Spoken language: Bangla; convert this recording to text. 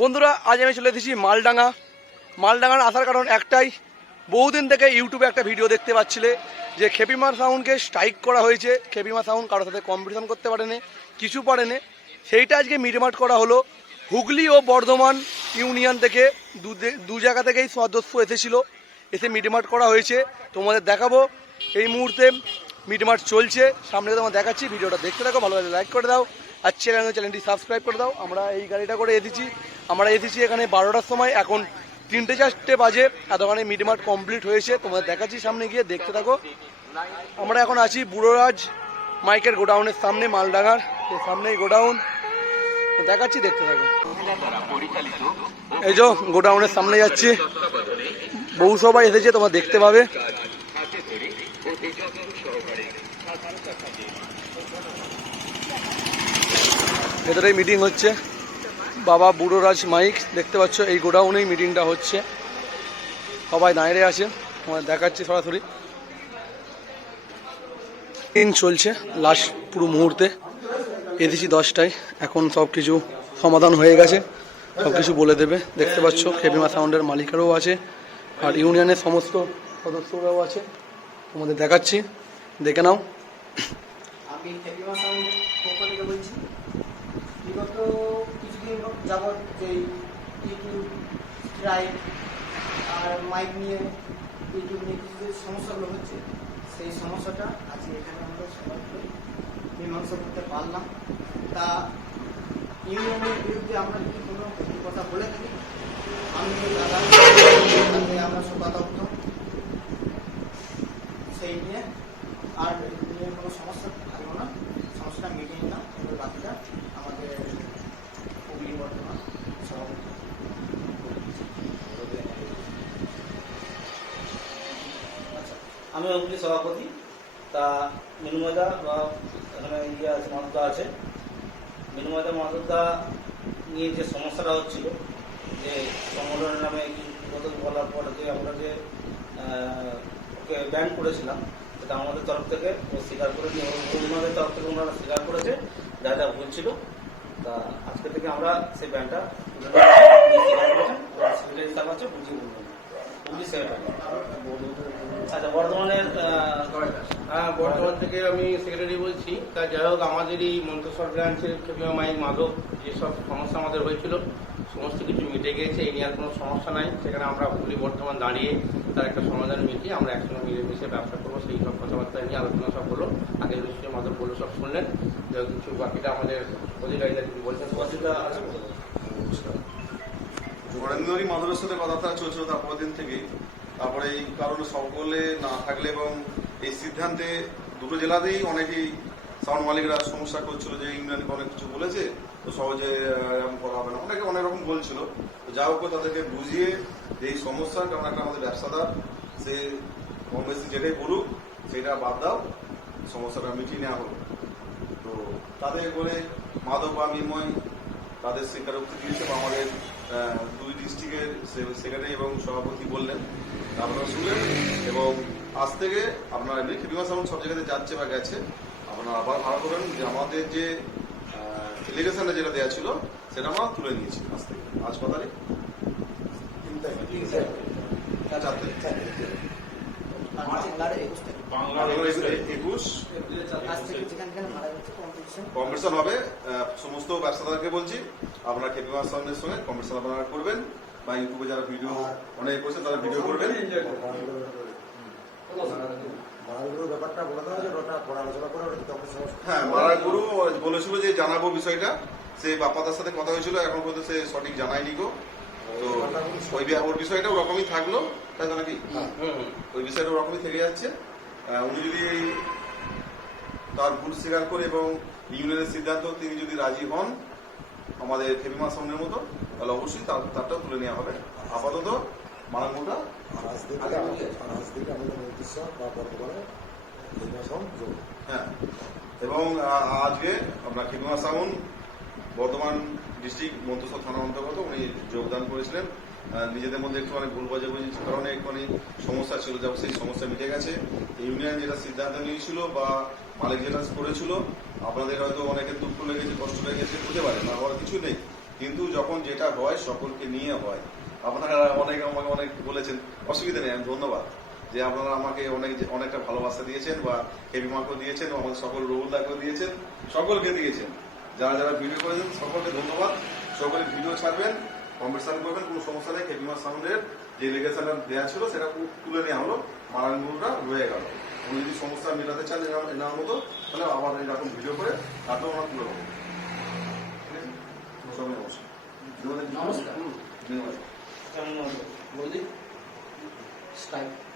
বন্ধুরা, আজ আমি চলে এসেছি মালডাঙ্গা। মালডাঙ্গার আসার কারণ একটাই, বহুদিন থেকে ইউটিউবে একটা ভিডিও দেখতে পাচ্ছিলে যে খেপিমা সাউন্ডকে স্ট্রাইক করা হয়েছে। খেপিমা সাউন্ড কারোর সাথে কম্পিটিশন করতে পারেনি, কিছু পারেনি। সেইটা আজকে মিটমাট করা হলো। হুগলি ও বর্ধমান ইউনিয়ন থেকে দু জায়গা থেকেই সদস্য এসেছিল। এসে মিটমাট করা হয়েছে। তোমাদের দেখাবো। এই মুহূর্তে মিটমাট চলছে। সামনে তোমার দেখাচ্ছি। ভিডিওটা দেখতে থাকো, ভালো লাগলে লাইক করে দাও। আর চ্যানেল চ্যানেলটি সাবস্ক্রাইব করে দাও। আমরা এই গাড়িটা করে এসেছি। আমরা এসেছি এখানে বারোটার সময়। এখন তিনটে চারটে বাজে। এতখানে মিটমাট কমপ্লিট হয়েছে। তোমাদের দেখাচ্ছি সামনে গিয়ে, দেখতে থাকো। আমরা এখন আছি বুড়োরাজ মাইকের গোডাউনের সামনে, মালডাঙ্গার। সামনেই গোডাউন। দেখাচ্ছি, দেখতে থাকো। এই যে, গোডাউনের সামনে যাচ্ছি। বহু সবাই এসেছে, তোমরা দেখতে পাবে। ভেতরে মিটিং হচ্ছে। বাবা বুড়োরাজ মাইক, দেখতে পাচ্ছ এই গোডাউনেই মিটিংটা হচ্ছে। সবাই দাঁড়িয়ে আছে তোমাদের দেখাচ্ছি সরাসরি। দিন চলছে লাস্ট পুরো মুহূর্তে। এসেছি দশটায়, এখন সব কিছু সমাধান হয়ে গেছে সব কিছু বলে দেবে। দেখতে পাচ্ছ খেপিমা সাউন্ডের মালিকেরও আছে, আর ইউনিয়নের সমস্ত সদস্যরাও আছে। তোমাদের দেখাচ্ছি, দেখে নাও। আমি খেপিমা সাউন্ডের থেকে বলছি বিগত কিছুদিন যাবৎ যে ইউটিউব স্ট্রাইক আর মাইক নিয়ে ইউটিউব নিয়ে কিছু যে সমস্যাগুলো হচ্ছে, সেই সমস্যাটা আজকে এখানে আমরা সবাইকে মীমাংসা করতে পারলাম। তা ইউনিয়নের বিরুদ্ধে আমরা যদি কোনো ক্ষতির কথা বলে থাকি আমি দাদা তাতে আমরা শোকাতপ্ত সেই নিয়ে আর নিয়ে কোনো সমস্যা থাকল না সমস্যাটা মিটিয়ে না এবার বাকিটা আমাদের হুগলি বর্তমান সভাপতি আচ্ছা আমি অগ্নি সভাপতি। তা মিনুময়দা বা এখানে ইয়ে আছে মাদুদা আছে। মিনুময়দা মাদুদা নিয়ে যে সমস্যাটা হচ্ছিল, যে সংগঠনের নামে গত বলার পর যে আমরা যে ওকে ব্যান করেছিলাম, সেটা আমাদের তরফ থেকে ও স্বীকার করে ওনাদের তরফ থেকে ওনারা স্বীকার করেছে, যা যা ভুল ছিল। তা আজকে থেকে আমরা সেই ব্যানটা করেছেন আছে, বুঝিয়ে বলবেন আচ্ছা বর্ধমানের হ্যাঁ বর্ধমান থেকে আমি সেক্রেটারি বলছি। তা যাই হোক আমাদেরই মন্তেশ্বর ব্রাঞ্চের খেপিমা মাইক মাধব যেসব সমস্যা আমাদের হয়েছিল সমস্ত কিছু মিটে গিয়েছে এই নিয়ে আর কোনো সমস্যা নাই। সেখানে আমরা হুগলি বর্ধমান দাঁড়িয়ে তার একটা সমাধান মিটিয়ে আমরা একসঙ্গে মিলেমিশে ব্যবসা করব। সেই সব কথাবার্তা নিয়ে আলোচনা সব হলো। আগের বিষয়ে মাধব বলে সব শুনলেন। যাই হোক কিছু বাকিটা আমাদের অধিকারীরা যদি বলছেন নরেন্দ্রী মাধবের সাথে কথাবার্তা চলছিল তারপর দিন থেকে তারপরে এই কারণে সকলে না থাকলে এবং এই সিদ্ধান্তে দুটো জেলাতেই অনেকেই সাউন্ড মালিকরা সমস্যা করছিল যে ইউনিয়নকে অনেক কিছু বলেছে, তো সহজে এরকম করা হবে না। অনেকে অনেক রকম বলছিল। তো যা হোক, তাদেরকে বুঝিয়ে যে এই সমস্যা কারণ একটা আমাদের ব্যবসাদার, সে কম বেশি যেটাই করুক সেটা বাদ দাও, সমস্যাটা মিটিয়ে নেওয়া হলো তো তাদের করে মাধব বা মিময় তাদের স্বীকারোক্তি দিয়েছে, বা আমাদের ডিস্ট্রিক্টের সেক্রেটারি এবং সভাপতি বললেন আপনারা শুনলেন এবং আজ থেকে আপনার এমনি খেপিমা সাউন্ড সব জায়গাতে যাচ্ছে বা গেছে আপনারা আবার ভাড়া করবেন যে আমাদের যে এলিগেশনটা যেটা দেওয়া ছিল সেটা আমরা তুলে নিয়েছি আজ থেকে। আজ কত তারিখ? চার তারিখ। কম্পিটিশন হবে সমস্ত ব্যবসাদারকে বলছি আপনারা খেপিমা সাউন্ডের সঙ্গে কম্পিটিশন আপনারা করবেন বা ইউটিউবে যারা ভিডিও অনেক করছে তারা ভিডিও করবেন। হ্যাঁ মারা গুরু বলেছিল যে জানাব বিষয়টা। সে বাপ্পাদার সাথে কথা হয়েছিল এখন পর্যন্ত সে সঠিক জানায়নি গো। তো ওই ওর বিষয়টা ওরকমই থাকল তাই তো নাকি ওই বিষয়টা ওরকমই থেকে যাচ্ছে। উনি যদি এই তার ভুল স্বীকার করে এবং ইউনিয়নের সিদ্ধান্ত তিনি যদি রাজি হন আমাদের খেপিমা সাউন্ডের মতো তাহলে অবশ্যই তার তারটা তুলে নেওয়া হবে। আপাতত যোগ হ্যাঁ। এবং আজকে আমরা খেপিমা সাউন্ড বর্ধমান ডিস্ট্রিক্ট মন্ত্রসভা থানা অন্তর্গত উনি যোগদান করেছিলেন। নিজেদের মধ্যে একটু অনেক ভুল বোঝাবুঝির কারণে একটুখানি সমস্যা ছিল যা সেই সমস্যা মিটে গেছে। ইউনিয়ন যেটা সিদ্ধান্ত নিয়েছিল বা মালিক যেটা করেছিল, আপনাদের হয়তো অনেকের দুঃখ লেগেছে, কষ্ট লেগেছে হতে পারে, না হওয়ার কিছু নেই। কিন্তু যখন যেটা হয়, সকলকে নিয়ে হয়, আপনারা অনেক আমাকে অনেক বলেছেন, অসুবিধা নেই, আমি ধন্যবাদ। যে আপনারা আমাকে অনেক অনেকটা ভালোবাসা দিয়েছেন বা হেভি মার্কও দিয়েছেন, আমাদের সকল রঘুদাকেও দিয়েছেন, সকলকে দিয়েছেন। যারা যারা ভিডিও করেছেন সকলকে ধন্যবাদ। সকলে ভিডিও ছাড়বেন কম্পিটিশন করবেন কোনো সমস্যা নেই হেভিমা সাউন্ডের যে লেগেশনটা দেওয়া ছিল সেটা তুলে নেওয়া হলো মারানগুলোটা রয়ে গেল। উনি যদি সমস্যা মেটাতে চান এনার- মতো তাহলে আবার এরকম ভিডিও করে তাতেও আমরা তুলে দেবো ঠিক আছে? সবাই নমস্কার। নমস্কার। ধন্যবাদ? বলদি স্ট্রাইক।